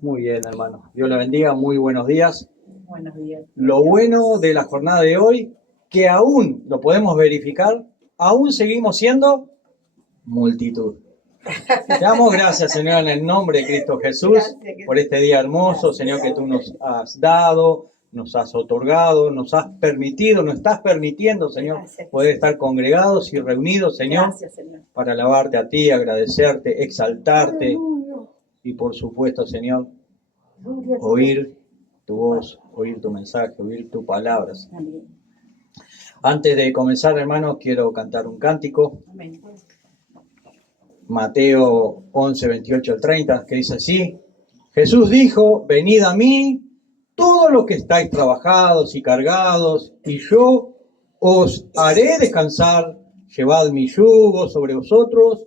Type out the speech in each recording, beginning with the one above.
Muy bien, hermano. Dios le bendiga, muy buenos días. Buenos días. Lo bueno de la jornada de hoy, que aún lo podemos verificar, aún seguimos siendo multitud. Te damos gracias, Señor, en el nombre de Cristo Jesús, por este día hermoso, Señor, que tú nos has dado, nos has otorgado, nos has permitido, nos estás permitiendo, Señor, poder estar congregados y reunidos, Señor, para alabarte a ti, agradecerte, exaltarte y, por supuesto, Señor, oír tu voz, oír tu mensaje, oír tus palabras. Antes de comenzar, hermanos, quiero cantar un cántico. Amén. Mateo 11, 28 al 30, que dice así: Jesús dijo, venid a mí, todos los que estáis trabajados y cargados, y yo os haré descansar. Llevad mi yugo sobre vosotros,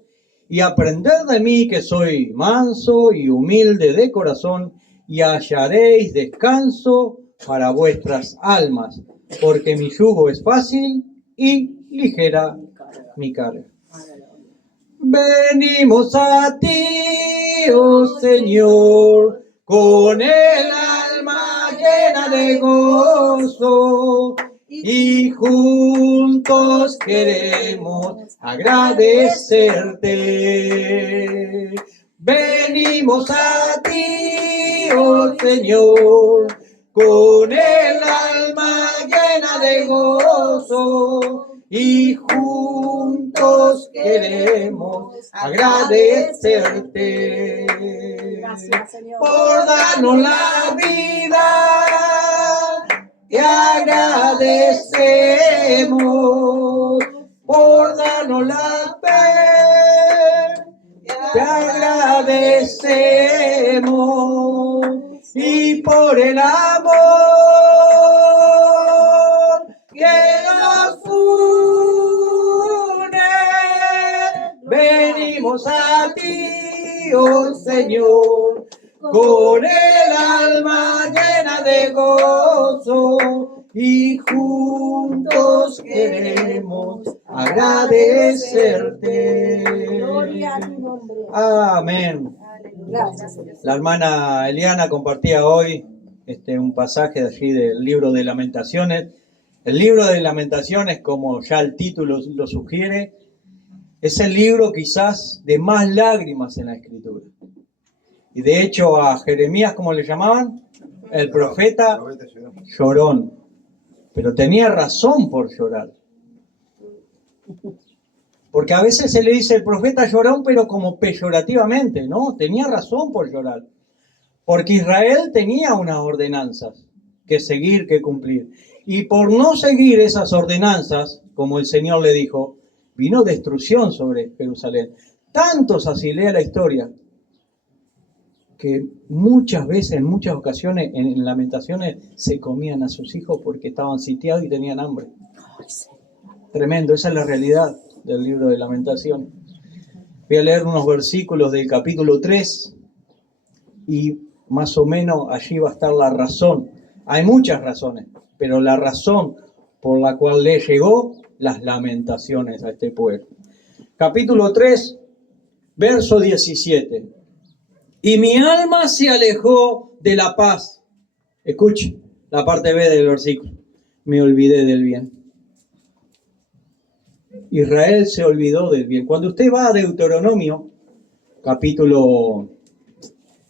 y aprended de mí, que soy manso y humilde de corazón, y hallaréis descanso para vuestras almas, porque mi yugo es fácil y ligera mi carga. Venimos a ti, oh Señor, con el alma llena de gozo, y juntos queremos agradecerte. Venimos a ti, oh Señor, con el alma llena de gozo, y juntos queremos agradecerte. Gracias, Señor. Por darnos la vida, te agradecemos. Por darnos la fe, te agradecemos. Y por el amor que nos une, venimos a ti, oh Señor, con el alma llena de gozo, y juntos queremos agradecerte. Gloria a tu nombre. Amén. Gracias, Señor. La hermana Eliana compartía hoy un pasaje de allí del libro de Lamentaciones. El libro de Lamentaciones, como ya el título lo sugiere, es el libro quizás de más lágrimas en la Escritura. Y de hecho a Jeremías, ¿cómo le llamaban? El profeta llorón. Pero tenía razón por llorar. Porque a veces se le dice el profeta llorón, pero como peyorativamente, ¿no? Tenía razón por llorar. Porque Israel tenía unas ordenanzas que seguir, que cumplir. Y por no seguir esas ordenanzas, como el Señor le dijo, vino destrucción sobre Jerusalén. Tantos así, lea la historia, que muchas veces, en muchas ocasiones, en Lamentaciones, se comían a sus hijos porque estaban sitiados y tenían hambre. Tremendo, esa es la realidad del libro de Lamentaciones. Voy a leer unos versículos del capítulo 3 y más o menos allí va a estar la razón. Hay muchas razones, pero la razón por la cual le llegó las lamentaciones a este pueblo. Capítulo 3, verso 17. Y mi alma se alejó de la paz. Escuche la parte B del versículo. Me olvidé del bien. Israel se olvidó del bien. Cuando usted va a Deuteronomio, capítulo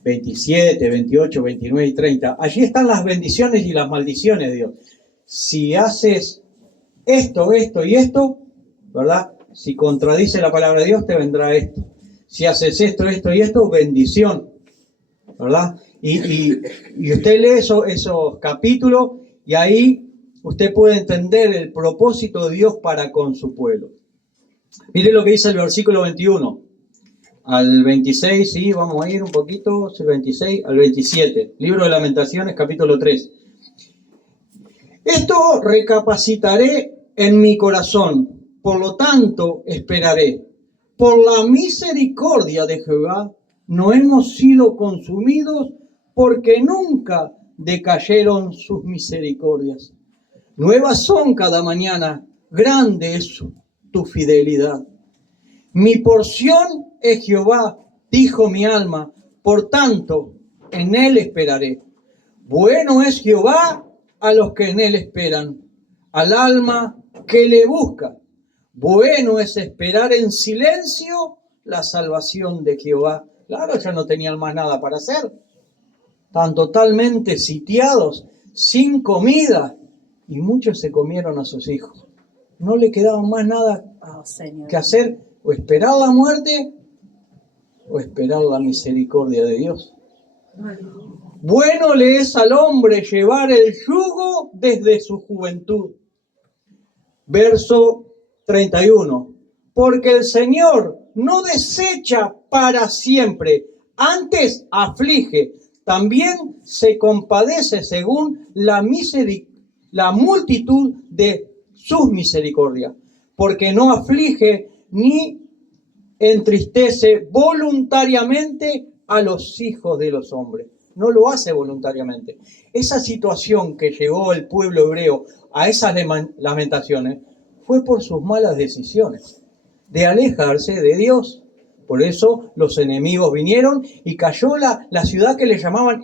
27, 28, 29 y 30, allí están las bendiciones y las maldiciones de Dios. Si haces esto, esto y esto, ¿verdad? Si contradice la palabra de Dios, te vendrá esto. Si haces esto, esto y esto, bendición, ¿verdad? Y usted lee esos capítulos y ahí usted puede entender el propósito de Dios para con su pueblo. Mire lo que dice el versículo 21. Al 26, sí, vamos a ir un poquito, 26 al 27. Libro de Lamentaciones, capítulo 3. Esto recapacitaré en mi corazón, por lo tanto esperaré. Por la misericordia de Jehová no hemos sido consumidos, porque nunca decayeron sus misericordias. Nuevas son cada mañana, grande es tu fidelidad. Mi porción es Jehová, dijo mi alma, Por tanto, en él esperaré. Bueno es Jehová a los que en él esperan, al alma que le busca. Bueno es esperar en silencio la salvación de Jehová. Claro, ya no tenían más nada para hacer. Estaban totalmente sitiados, sin comida, y muchos se comieron a sus hijos. No le quedaba más nada que hacer, o esperar la muerte, o esperar la misericordia de Dios. Bueno le es al hombre llevar el yugo desde su juventud. Verso 31. Porque el Señor no desecha para siempre, antes aflige, también se compadece según la multitud de sus misericordias, porque no aflige ni entristece voluntariamente a los hijos de los hombres. No lo hace voluntariamente. Esa situación que llegó el pueblo hebreo a esas lamentaciones fue por sus malas decisiones, de alejarse de Dios. Por eso los enemigos vinieron y cayó la ciudad que le llamaban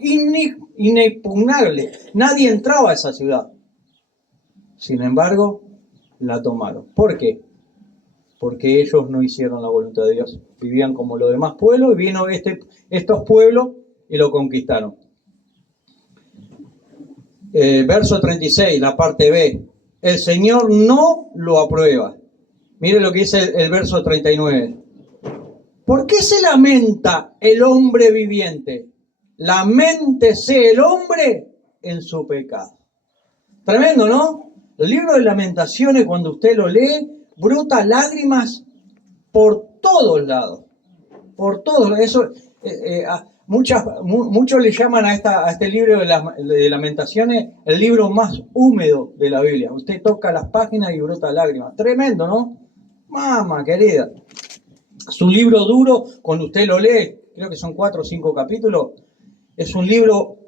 inexpugnable. Nadie entraba a esa ciudad. Sin embargo, la tomaron. ¿Por qué? Porque ellos no hicieron la voluntad de Dios. Vivían como los demás pueblos y vino estos pueblos y lo conquistaron. Verso 36, la parte B. El Señor no lo aprueba. Mire lo que dice el verso 39. ¿Por qué se lamenta el hombre viviente? Laméntese el hombre en su pecado. Tremendo, ¿no? El libro de Lamentaciones, cuando usted lo lee, brota lágrimas por todos lados. Por todos. Eso, muchos le llaman a este libro de Lamentaciones el libro más húmedo de la Biblia. Usted toca las páginas y brota lágrimas. Tremendo, ¿no? Mamá querida. Su libro duro, cuando usted lo lee, creo que son 4 o 5 capítulos, es un libro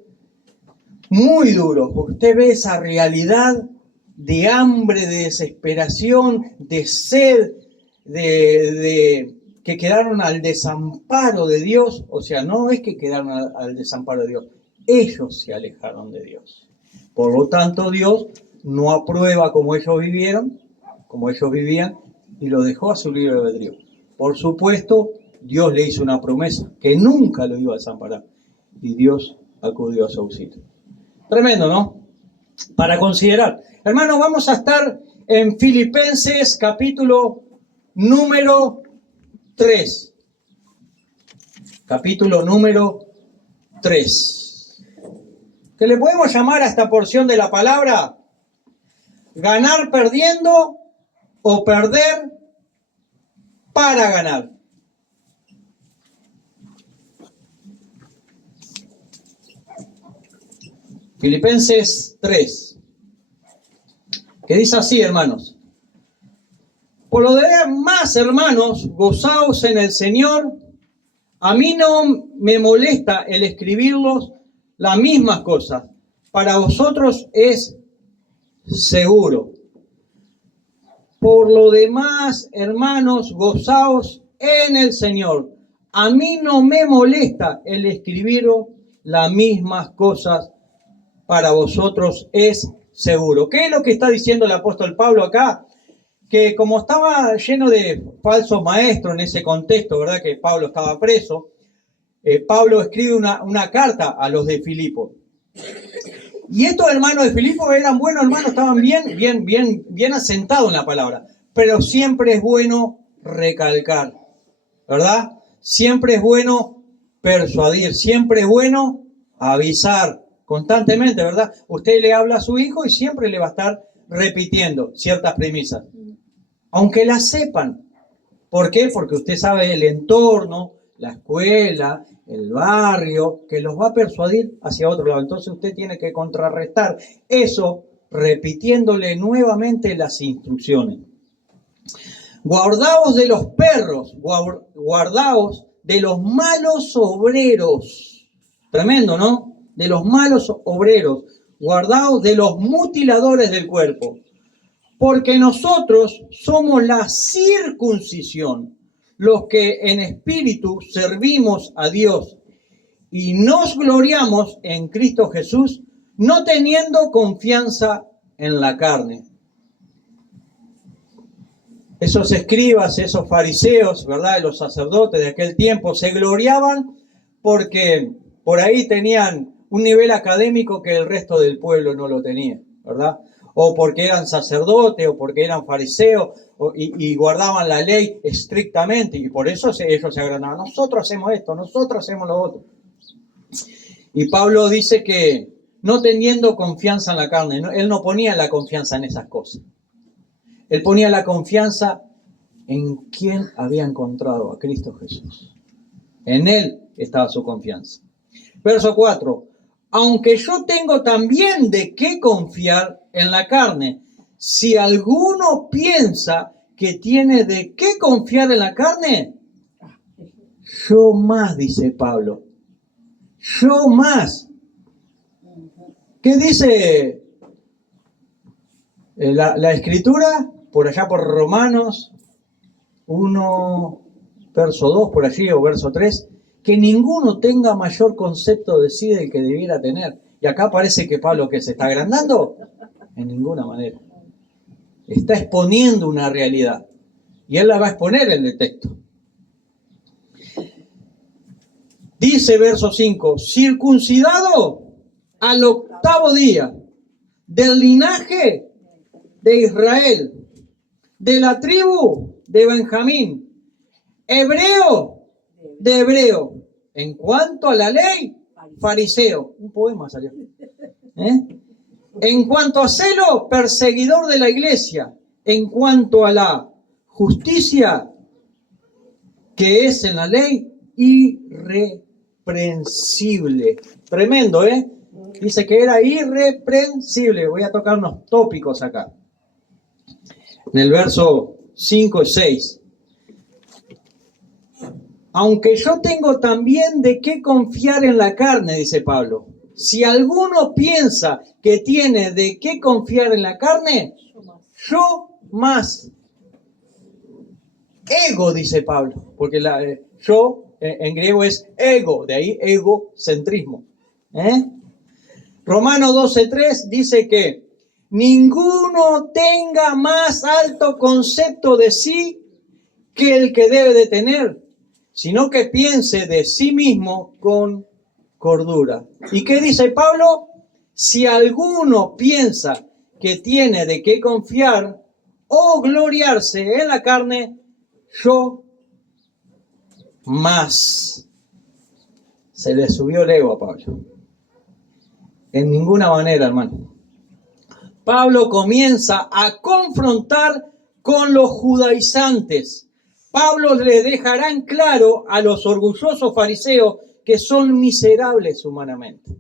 muy duro, porque usted ve esa realidad de hambre, de desesperación, de sed, de que quedaron al desamparo de Dios. O sea, no es que quedaron al desamparo de Dios, ellos se alejaron de Dios. Por lo tanto, Dios no aprueba como ellos vivieron, como ellos vivían, y lo dejó a su libre albedrío. Por supuesto, Dios le hizo una promesa, que nunca lo iba a desamparar, y Dios acudió a su auxilio. Tremendo, ¿no? Para considerar. Hermanos, vamos a estar en Filipenses capítulo número 3. Capítulo número 3. ¿Qué le podemos llamar a esta porción de la palabra? Ganar perdiendo o perder para ganar. Filipenses 3, que dice así, hermanos. Por lo demás, hermanos, gozaos en el Señor. A mí no me molesta el escribirlos las mismas cosas. Para vosotros es seguro. Por lo demás, hermanos, gozaos en el Señor. A mí no me molesta el escribiros las mismas cosas. Para vosotros es seguro. ¿Qué es lo que está diciendo el apóstol Pablo acá? Que como estaba lleno de falsos maestros en ese contexto, ¿verdad? Que Pablo estaba preso, Pablo escribe una carta a los de Filipo. Y estos hermanos de Filipo eran buenos hermanos, estaban bien asentados en la palabra. Pero siempre es bueno recalcar, ¿verdad? Siempre es bueno persuadir, siempre es bueno avisar constantemente, ¿verdad? Usted le habla a su hijo y siempre le va a estar repitiendo ciertas premisas, aunque las sepan. ¿Por qué? Porque usted sabe el entorno, la escuela, el barrio, que los va a persuadir hacia otro lado. Entonces usted tiene que contrarrestar eso repitiéndole nuevamente las instrucciones. Guardaos de los perros, guardaos de los malos obreros. Tremendo, ¿no? De los malos obreros, guardaos de los mutiladores del cuerpo, porque nosotros somos la circuncisión, los que en espíritu servimos a Dios, y nos gloriamos en Cristo Jesús, no teniendo confianza en la carne. Esos escribas, esos fariseos, ¿verdad? Los sacerdotes de aquel tiempo se gloriaban porque por ahí tenían un nivel académico que el resto del pueblo no lo tenía, ¿verdad? O porque eran sacerdotes, o porque eran fariseos, y guardaban la ley estrictamente, y por eso ellos se agrandaban. Nosotros hacemos esto, nosotros hacemos lo otro. Y Pablo dice que no teniendo confianza en la carne, él no ponía la confianza en esas cosas. Él ponía la confianza en quien había encontrado a Cristo Jesús. En Él estaba su confianza. Verso 4. Aunque yo tengo también de qué confiar en la carne, si alguno piensa que tiene de qué confiar en la carne, yo más, dice Pablo. Yo más. ¿Qué dice la Escritura? Por allá por Romanos 1, verso 2, por allí, o verso 3, que ninguno tenga mayor concepto de sí del que debiera tener. Y acá parece que Pablo, que se está agrandando, en ninguna manera. Está exponiendo una realidad. Y él la va a exponer en el texto. Dice verso 5, circuncidado al 8º día, del linaje de Israel, de la tribu de Benjamín, hebreo de hebreo, en cuanto a la ley, fariseo. Un poema salió. En cuanto a celo, perseguidor de la iglesia. En cuanto a la justicia que es en la ley, irreprensible. Tremendo, ¿eh? Dice que era irreprensible. Voy a tocar unos tópicos acá. En el verso 5 y 6. Aunque yo tengo también de qué confiar en la carne, dice Pablo. Si alguno piensa que tiene de qué confiar en la carne, yo más. Ego, dice Pablo, porque yo en griego es ego, de ahí egocentrismo. Romanos 12:3 dice que ninguno tenga más alto concepto de sí que el que debe de tener, sino que piense de sí mismo con cordura. ¿Y qué dice Pablo? Si alguno piensa que tiene de qué confiar o gloriarse en la carne, yo más. Se le subió el ego a Pablo. En ninguna manera, hermano. Pablo comienza a confrontar con los judaizantes. Pablo le dejará en claro a los orgullosos fariseos que son miserables humanamente.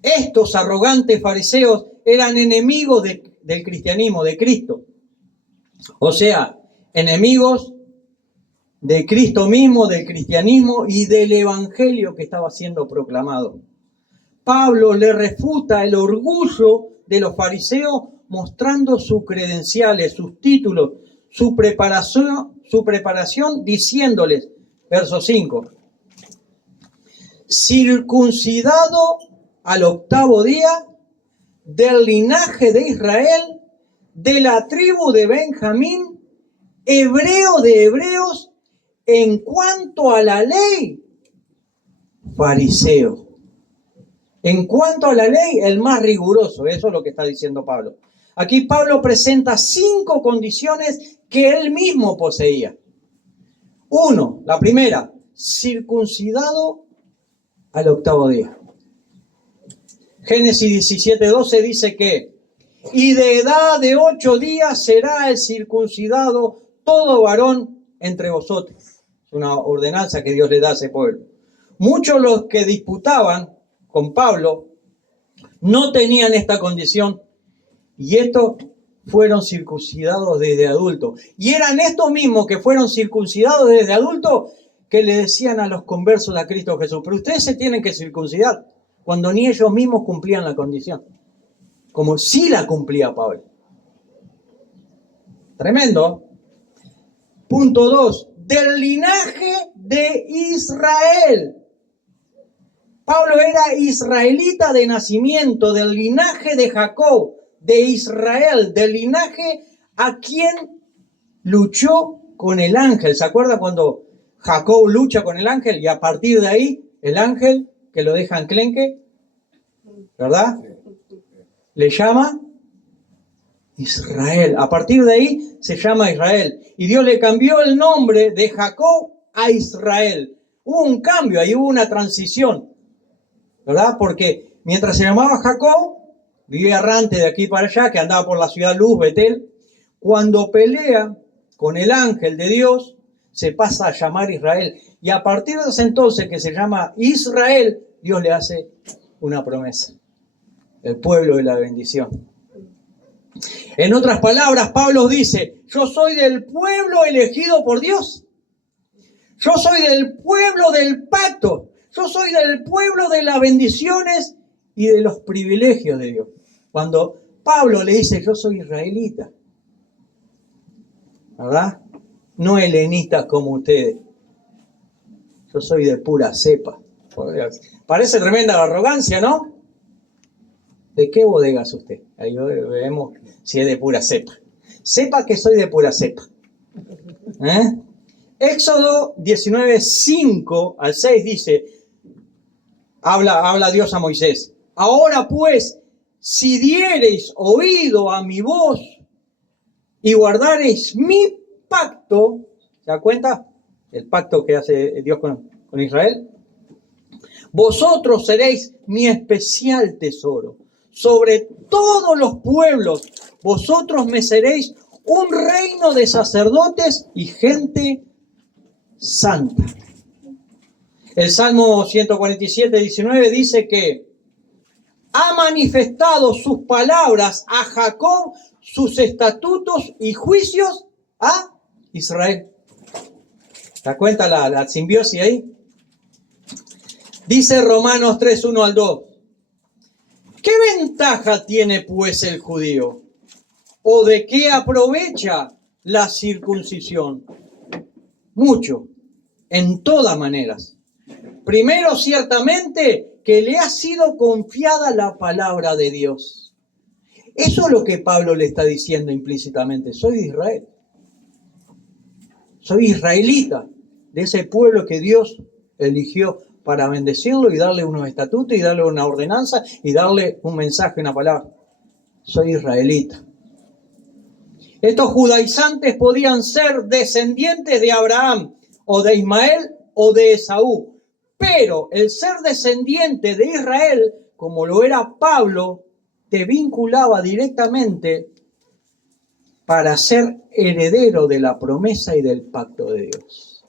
Estos arrogantes fariseos eran enemigos del cristianismo, de Cristo. O sea, enemigos de Cristo mismo, del cristianismo y del evangelio que estaba siendo proclamado. Pablo le refuta el orgullo de los fariseos mostrando sus credenciales, sus títulos, su preparación, diciéndoles, verso 5, circuncidado al 8º día, del linaje de Israel, de la tribu de Benjamín, hebreo de hebreos, en cuanto a la ley, fariseo. En cuanto a la ley, el más riguroso. Eso es lo que está diciendo Pablo. Aquí Pablo presenta 5 condiciones que él mismo poseía. 1, la primera, circuncidado al 8º día. Génesis 17:12 dice que, y de edad de 8 días será el circuncidado todo varón entre vosotros. Es una ordenanza que Dios le da a ese pueblo. Muchos los que disputaban con Pablo no tenían esta condición y estos fueron circuncidados desde adultos. Y eran estos mismos que fueron circuncidados desde adultos que le decían a los conversos a Cristo Jesús, pero ustedes se tienen que circuncidar, cuando ni ellos mismos cumplían la condición, como sí la cumplía Pablo. Tremendo. Punto 2, del linaje de Israel. Pablo era israelita de nacimiento, del linaje de Jacob, de Israel, del linaje a quien luchó con el ángel. ¿Se acuerda cuando Jacob lucha con el ángel y a partir de ahí el ángel que lo deja enclenque, ¿verdad? Le llama Israel. A partir de ahí se llama Israel. Y Dios le cambió el nombre de Jacob a Israel. Hubo un cambio, ahí hubo una transición, ¿verdad? Porque mientras se llamaba Jacob, vivía errante de aquí para allá, que andaba por la ciudad Luz, Betel. Cuando pelea con el ángel de Dios, se pasa a llamar Israel. Y a partir de ese entonces que se llama Israel, Dios le hace una promesa. El pueblo de la bendición. En otras palabras, Pablo dice, yo soy del pueblo elegido por Dios. Yo soy del pueblo del pacto. Yo soy del pueblo de las bendiciones y de los privilegios de Dios. Cuando Pablo le dice, yo soy israelita, ¿verdad? No helenista como ustedes. Yo soy de pura cepa. Parece tremenda arrogancia, ¿no? ¿De qué bodega es usted? Ahí vemos si es de pura cepa. Sepa que soy de pura cepa. Éxodo 19, 5 al 6 dice, habla Dios a Moisés. Ahora pues, si diereis oído a mi voz y guardareis mi pacto, ¿se da cuenta? El pacto que hace Dios con Israel. Vosotros seréis mi especial tesoro. Sobre todos los pueblos, vosotros me seréis un reino de sacerdotes y gente santa. El Salmo 147, 19 dice que ha manifestado sus palabras a Jacob, sus estatutos y juicios a Israel. ¿Te das cuenta la simbiosis ahí? Dice Romanos 3, 1 al 2. ¿Qué ventaja tiene pues el judío? ¿O de qué aprovecha la circuncisión? Mucho, en todas maneras. Primero, ciertamente, que le ha sido confiada la palabra de Dios. Eso es lo que Pablo le está diciendo implícitamente. Soy de Israel. Soy israelita, de ese pueblo que Dios eligió para bendecirlo y darle unos estatutos y darle una ordenanza y darle un mensaje, una palabra. Soy israelita. Estos judaizantes podían ser descendientes de Abraham o de Ismael o de Esaú. Pero el ser descendiente de Israel, como lo era Pablo, te vinculaba directamente para ser heredero de la promesa y del pacto de Dios.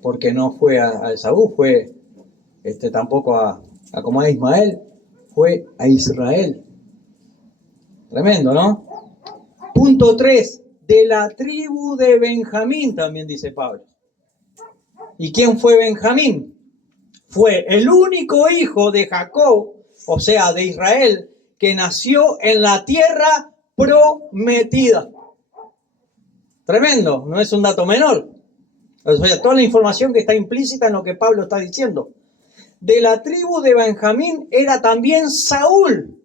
Porque no fue a Esaú, fue tampoco a como a Ismael, fue a Israel. Tremendo, ¿no? Punto 3, de la tribu de Benjamín, también dice Pablo. ¿Y quién fue Benjamín? Fue el único hijo de Jacob, o sea, de Israel, que nació en la tierra prometida. Tremendo, no es un dato menor. O sea, toda la información que está implícita en lo que Pablo está diciendo. De la tribu de Benjamín era también Saúl,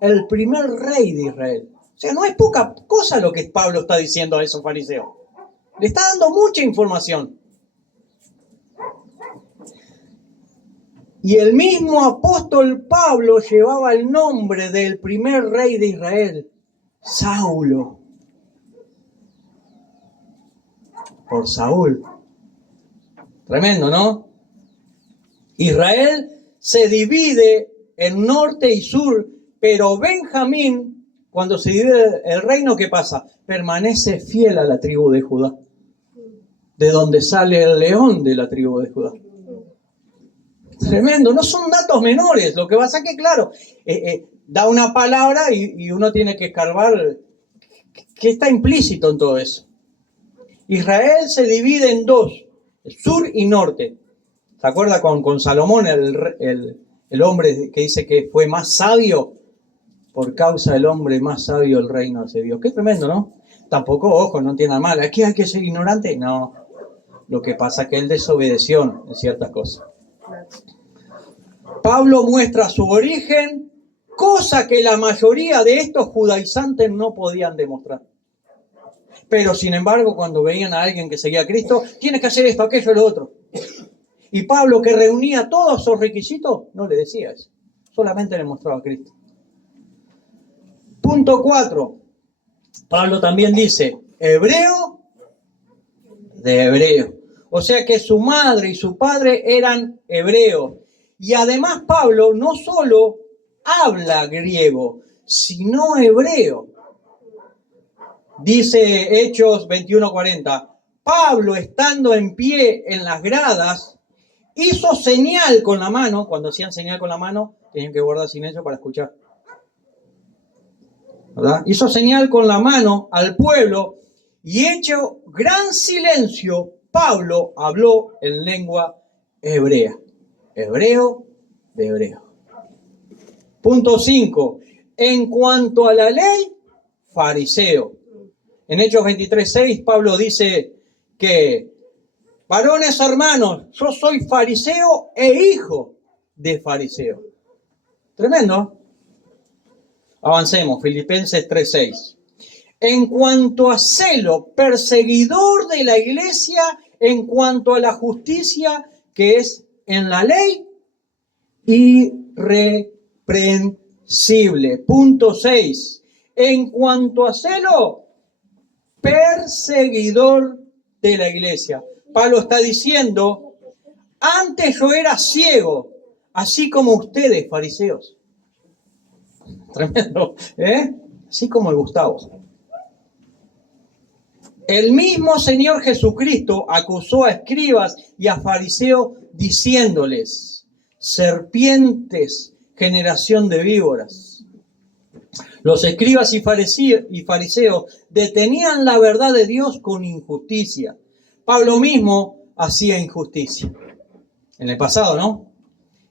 el primer rey de Israel. O sea, no es poca cosa lo que Pablo está diciendo a esos fariseos. Le está dando mucha información. Y el mismo apóstol Pablo llevaba el nombre del primer rey de Israel, Saulo. Por Saúl. Tremendo, ¿no? Israel se divide en norte y sur, pero Benjamín, cuando se divide el reino, ¿qué pasa? Permanece fiel a la tribu de Judá, de donde sale el león de la tribu de Judá. Tremendo, no son datos menores. Lo que pasa es que, claro, da una palabra y uno tiene que escarbar qué está implícito en todo eso. Israel se divide en dos, sur y norte. ¿Se acuerda con Salomón, el hombre que dice que fue más sabio? Por causa del hombre más sabio el reino de Dios. Qué tremendo, ¿no? Tampoco, ojo, no tiene nada mal. ¿Aquí hay que ser ignorante? No. Lo que pasa es que él desobedeció en ciertas cosas. Pablo muestra su origen, cosa que la mayoría de estos judaizantes no podían demostrar. Pero sin embargo, cuando veían a alguien que seguía a Cristo, tiene que hacer esto, aquello y lo otro. Y Pablo, que reunía todos esos requisitos, no le decía eso. Solamente le mostraba a Cristo. Punto 4. Pablo también dice, hebreo de hebreo. O sea que su madre y su padre eran hebreos. Y además Pablo no solo habla griego, sino hebreo. Dice Hechos 21:40, Pablo, estando en pie en las gradas, hizo señal con la mano. Cuando hacían señal con la mano, tenían que guardar silencio para escuchar, ¿verdad? Hizo señal con la mano al pueblo y hecho gran silencio, Pablo habló en lengua hebrea. Hebreo de hebreo. Punto 5. En cuanto a la ley, fariseo. En Hechos 23:6, Pablo dice que, varones hermanos, yo soy fariseo e hijo de fariseo. Tremendo. Avancemos, Filipenses 3:6. En cuanto a celo, perseguidor de la iglesia, en cuanto a la justicia que es en la ley, irreprensible. Punto 6. En cuanto a celo, perseguidor de la iglesia. Pablo está diciendo, antes yo era ciego, así como ustedes, fariseos. Tremendo, ¿eh? Así como el Gustavo. El mismo Señor Jesucristo acusó a escribas y a fariseos diciéndoles, serpientes, generación de víboras. Los escribas y fariseos detenían la verdad de Dios con injusticia. Pablo mismo hacía injusticia. En el pasado, ¿no?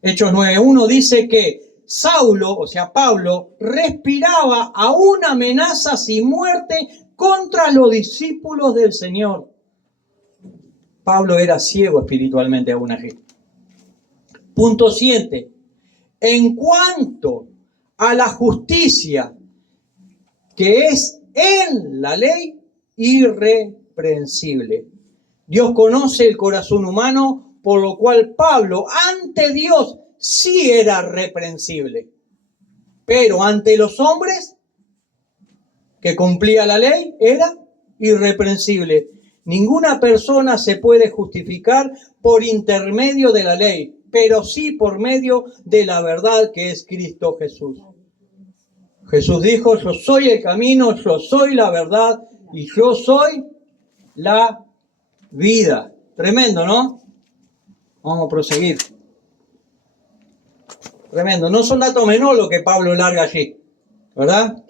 Hechos 9:1 dice que Saulo, o sea Pablo, respiraba aún amenazas y muerte contra los discípulos del Señor. Pablo era ciego espiritualmente aún allí. Punto 7. En cuanto a la justicia que es en la ley, irreprensible. Dios conoce el corazón humano, por lo cual Pablo ante Dios sí era reprensible. Pero ante los hombres que cumplía la ley, era irreprensible. Ninguna persona se puede justificar por intermedio de la ley, pero sí por medio de la verdad que es Cristo Jesús. Jesús dijo, yo soy el camino, yo soy la verdad y yo soy la vida. Tremendo, ¿no? Vamos a proseguir. Tremendo. No son datos menores lo que Pablo larga allí, ¿verdad?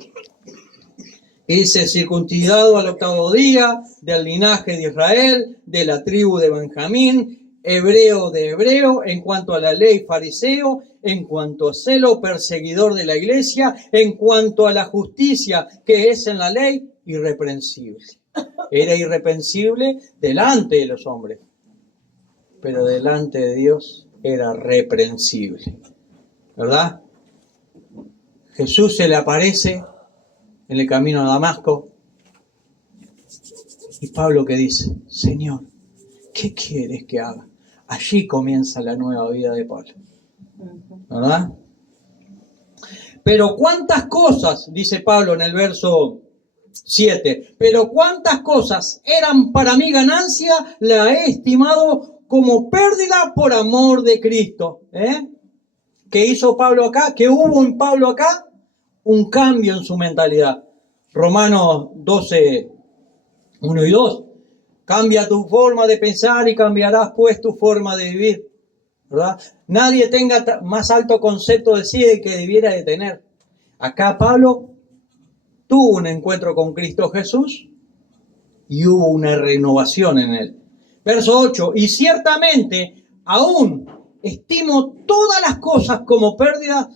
Dice, circuncidado al 8º día, del linaje de Israel, de la tribu de Benjamín, hebreo de hebreo, en cuanto a la ley fariseo, en cuanto a celo perseguidor de la iglesia, en cuanto a la justicia que es en la ley, irreprensible. Era irreprensible delante de los hombres, pero delante de Dios era reprensible, ¿verdad? Jesús se le aparece en el camino a Damasco. Y Pablo que dice, Señor, ¿qué quieres que haga? Allí comienza la nueva vida de Pablo, ¿verdad? Pero cuántas cosas, dice Pablo en el verso 7, pero cuántas cosas eran para mí ganancia, la he estimado como pérdida por amor de Cristo. ¿Qué hizo Pablo acá? ¿Qué hubo en Pablo acá? Un cambio en su mentalidad. Romanos 12:1 y 2. Cambia tu forma de pensar y cambiarás pues tu forma de vivir, ¿verdad? Nadie tenga más alto concepto de sí que debiera de tener. Acá Pablo tuvo un encuentro con Cristo Jesús y hubo una renovación en él. Verso 8. Y ciertamente aún estimo todas las cosas como pérdida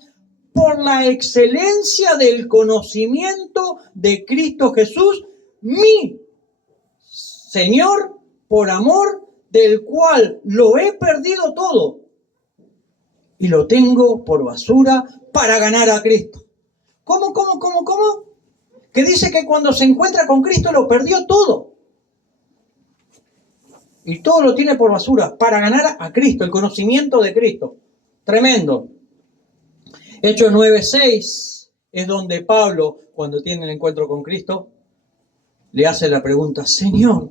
por la excelencia del conocimiento de Cristo Jesús, mi Señor, por amor del cual lo he perdido todo y lo tengo por basura para ganar a Cristo. ¿Cómo? Que dice que cuando se encuentra con Cristo lo perdió todo. Y todo lo tiene por basura para ganar a Cristo, el conocimiento de Cristo. Tremendo. Hechos 9:6 es donde Pablo, cuando tiene el encuentro con Cristo, le hace la pregunta: Señor,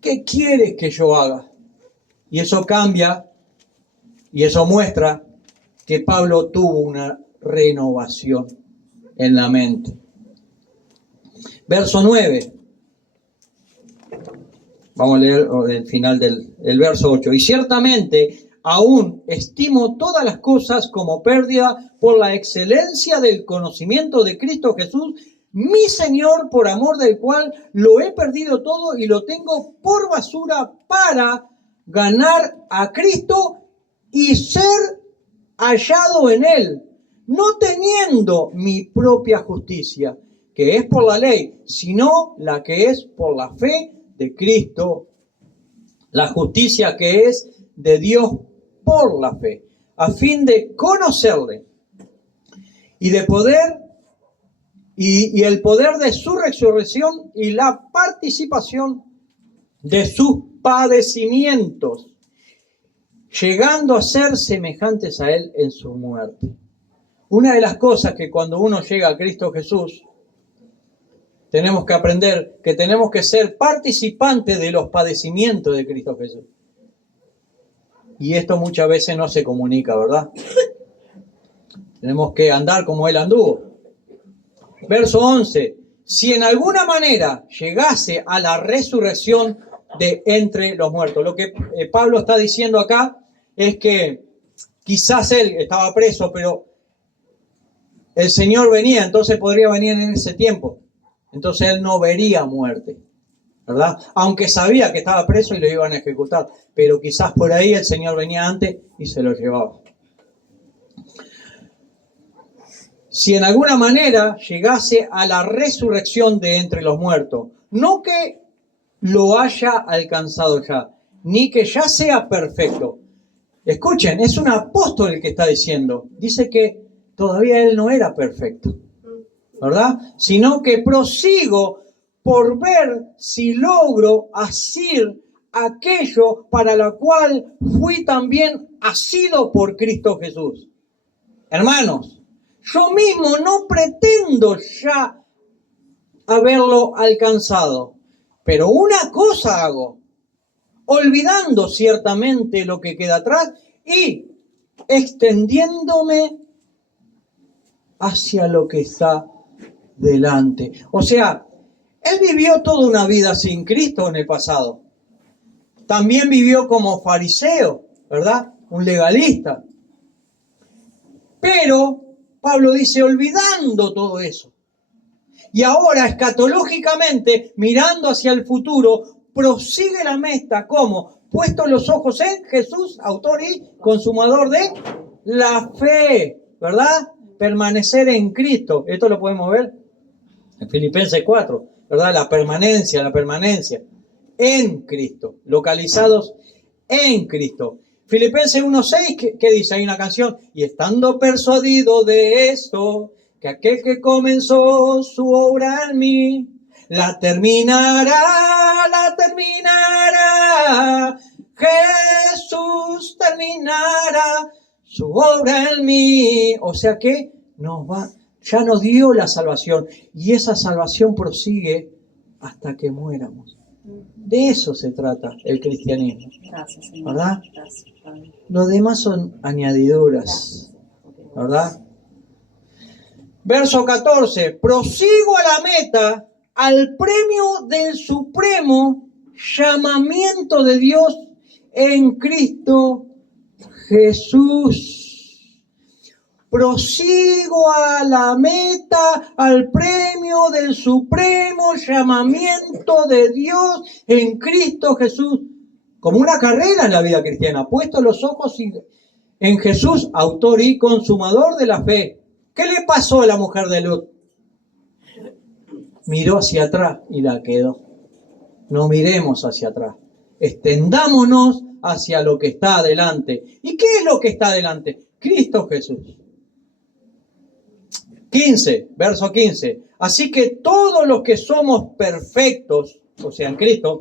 ¿qué quieres que yo haga? Y eso cambia y eso muestra que Pablo tuvo una renovación en la mente. Verso 9. Vamos a leer el final del verso 8. Y ciertamente aún estimo todas las cosas como pérdida por la excelencia del conocimiento de Cristo Jesús, mi Señor, por amor del cual lo he perdido todo y lo tengo por basura para ganar a Cristo y ser hallado en Él, no teniendo mi propia justicia, que es por la ley, sino la que es por la fe de Cristo, la justicia que es de Dios por la fe, a fin de conocerle y de poder y el poder de su resurrección y la participación de sus padecimientos, llegando a ser semejantes a Él en su muerte. Una de las cosas que cuando uno llega a Cristo Jesús, tenemos que aprender que tenemos que ser participantes de los padecimientos de Cristo Jesús. Y esto muchas veces no se comunica, ¿verdad? Tenemos que andar como Él anduvo. Verso 11. Si en alguna manera llegase a la resurrección de entre los muertos. Lo que Pablo está diciendo acá es que quizás él estaba preso, pero el Señor venía, entonces podría venir en ese tiempo. Entonces él no vería muerte, ¿verdad? Aunque sabía que estaba preso y lo iban a ejecutar, pero quizás por ahí el Señor venía antes y se lo llevaba. Si en alguna manera llegase a la resurrección de entre los muertos, no que lo haya alcanzado ya, ni que ya sea perfecto. Escuchen, es un apóstol el que está diciendo. Dice que todavía él no era perfecto, ¿verdad? Sino que prosigo por ver si logro asir aquello para lo cual fui también asido por Cristo Jesús. Hermanos, yo mismo no pretendo ya haberlo alcanzado, pero una cosa hago, olvidando ciertamente lo que queda atrás y extendiéndome hacia lo que está delante. O sea, él vivió toda una vida sin Cristo en el pasado. También vivió como fariseo, ¿verdad? Un legalista. Pero Pablo dice, olvidando todo eso. Y ahora, escatológicamente, mirando hacia el futuro, prosigue la meta, ¿cómo? Puesto los ojos en Jesús, autor y consumador de la fe, ¿verdad? Permanecer en Cristo. Esto lo podemos ver en Filipenses 4, ¿verdad? La permanencia en Cristo, localizados en Cristo. Filipenses 1:6, ¿qué dice? Hay una canción, y estando persuadido de esto, que aquel que comenzó su obra en mí, la terminará. Jesús terminará su obra en mí. O sea que ya nos dio la salvación, y esa salvación prosigue hasta que muéramos. De eso se trata el cristianismo. Gracias, Señor. ¿Verdad? Gracias, Padre. Lo demás son añadiduras, ¿verdad? Verso 14. Prosigo a la meta, al premio del supremo llamamiento de Dios en Cristo Jesús. Prosigo a la meta, al premio del supremo llamamiento de Dios en Cristo Jesús. Como una carrera en la vida cristiana, puesto los ojos en Jesús, autor y consumador de la fe. ¿Qué le pasó a la mujer de Lot? Miró hacia atrás y la quedó. No miremos hacia atrás. Extendámonos hacia lo que está adelante. ¿Y qué es lo que está adelante? Cristo Jesús. 15, verso 15. Así que todos los que somos perfectos, o sea, en Cristo,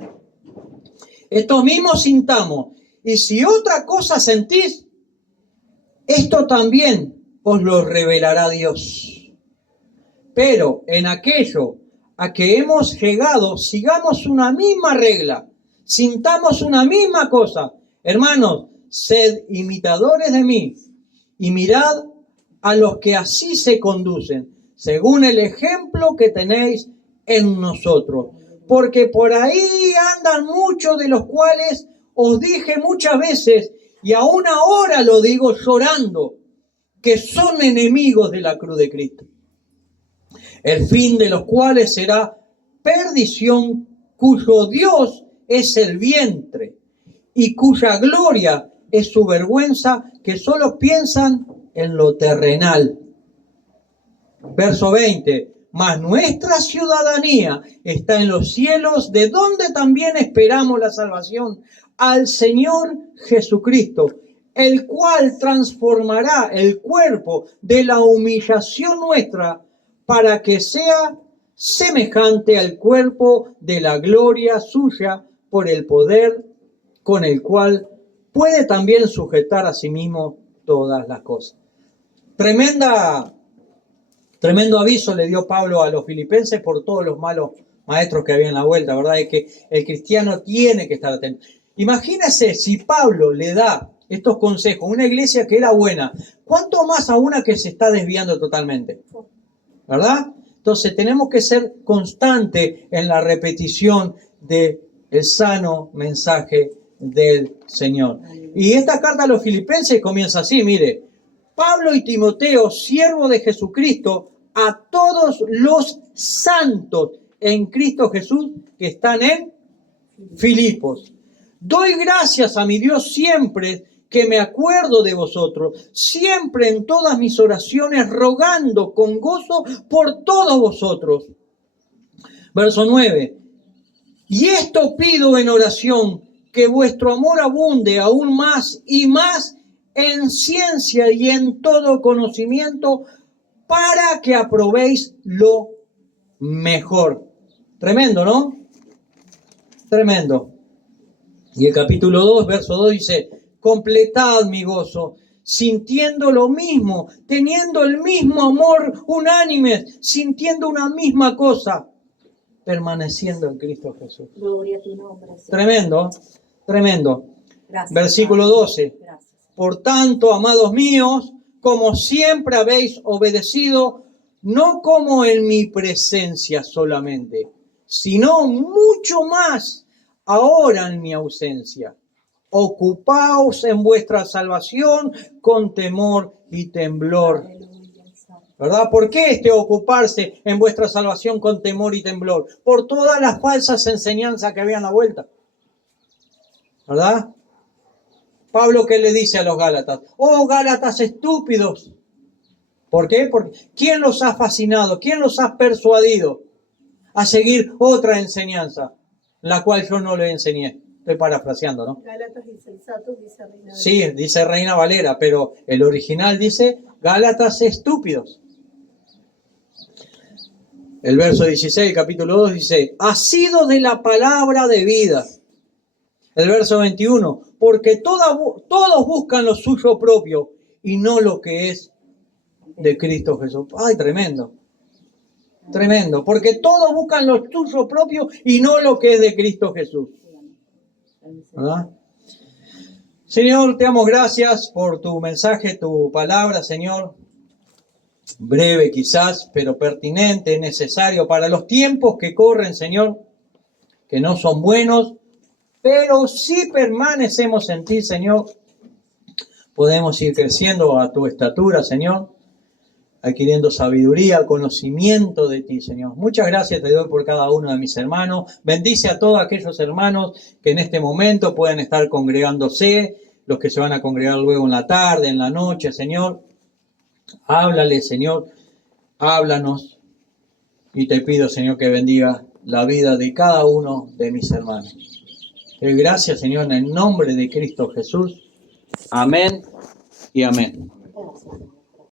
esto mismo sintamos. Y si otra cosa sentís, esto también os lo revelará Dios. Pero en aquello a que hemos llegado, sigamos una misma regla, sintamos una misma cosa. Hermanos, sed imitadores de mí y mirad a los que así se conducen, según el ejemplo que tenéis en nosotros. Porque por ahí andan muchos de los cuales os dije muchas veces, y aún ahora lo digo llorando, que son enemigos de la cruz de Cristo. El fin de los cuales será perdición, cuyo Dios es el vientre y cuya gloria es su vergüenza, que solo piensan en lo terrenal. Verso 20. Mas nuestra ciudadanía está en los cielos, de donde también esperamos la salvación al Señor Jesucristo, el cual transformará el cuerpo de la humillación nuestra para que sea semejante al cuerpo de la gloria suya por el poder con el cual puede también sujetar a sí mismo todas las cosas. Tremendo aviso le dio Pablo a los filipenses por todos los malos maestros que había en la vuelta, ¿verdad? Es que el cristiano tiene que estar atento. Imagínese si Pablo le da estos consejos a una iglesia que era buena, ¿cuánto más a una que se está desviando totalmente? ¿Verdad? Entonces tenemos que ser constantes en la repetición del sano mensaje del Señor. Y esta carta a los filipenses comienza así, mire. Pablo y Timoteo, siervo de Jesucristo, a todos los santos en Cristo Jesús que están en Filipos. Doy gracias a mi Dios siempre que me acuerdo de vosotros, siempre en todas mis oraciones, rogando con gozo por todos vosotros. Verso 9. Y esto pido en oración, que vuestro amor abunde aún más y más en ciencia y en todo conocimiento, para que aprobéis lo mejor. Tremendo, ¿no? Tremendo. Y el capítulo 2, verso 2 dice, completad mi gozo, sintiendo lo mismo, teniendo el mismo amor unánime, sintiendo una misma cosa, permaneciendo en Cristo Jesús. Gloria a tu nombre, Señor. Tremendo, tremendo. Gracias, Versículo Padre. 12. Gracias. Por tanto, amados míos, como siempre habéis obedecido, no como en mi presencia solamente, sino mucho más ahora en mi ausencia. Ocupaos en vuestra salvación con temor y temblor. Aleluya, Santo. ¿Verdad? ¿Por qué ocuparse en vuestra salvación con temor y temblor? Por todas las falsas enseñanzas que había en la vuelta. ¿Verdad? Pablo, ¿qué le dice a los Gálatas? ¡Oh, Gálatas estúpidos! ¿Por qué? Porque ¿quién los ha fascinado? ¿Quién los ha persuadido a seguir otra enseñanza, la cual yo no le enseñé? Estoy parafraseando, ¿no? Gálatas insensatos, dice Reina Valera. Sí, dice Reina Valera, pero el original dice Gálatas estúpidos. El verso 16, capítulo 2 dice, asidos de la palabra de vida. El verso 21, porque todos buscan lo suyo propio y no lo que es de Cristo Jesús. ¡Ay, tremendo! Tremendo, porque todos buscan lo suyo propio y no lo que es de Cristo Jesús. ¿Verdad? Señor, te damos gracias por tu mensaje, tu palabra, Señor. Breve quizás, pero pertinente, necesario para los tiempos que corren, Señor, que no son buenos, pero si permanecemos en ti, Señor, podemos ir creciendo a tu estatura, Señor, adquiriendo sabiduría, conocimiento de ti, Señor. Muchas gracias te doy por cada uno de mis hermanos. Bendice a todos aquellos hermanos que en este momento pueden estar congregándose, los que se van a congregar luego en la tarde, en la noche, Señor. Háblale, Señor, háblanos. Y te pido, Señor, que bendiga la vida de cada uno de mis hermanos. Te doy gracias, Señor, en el nombre de Cristo Jesús. Amén y amén. Gracias, Señor.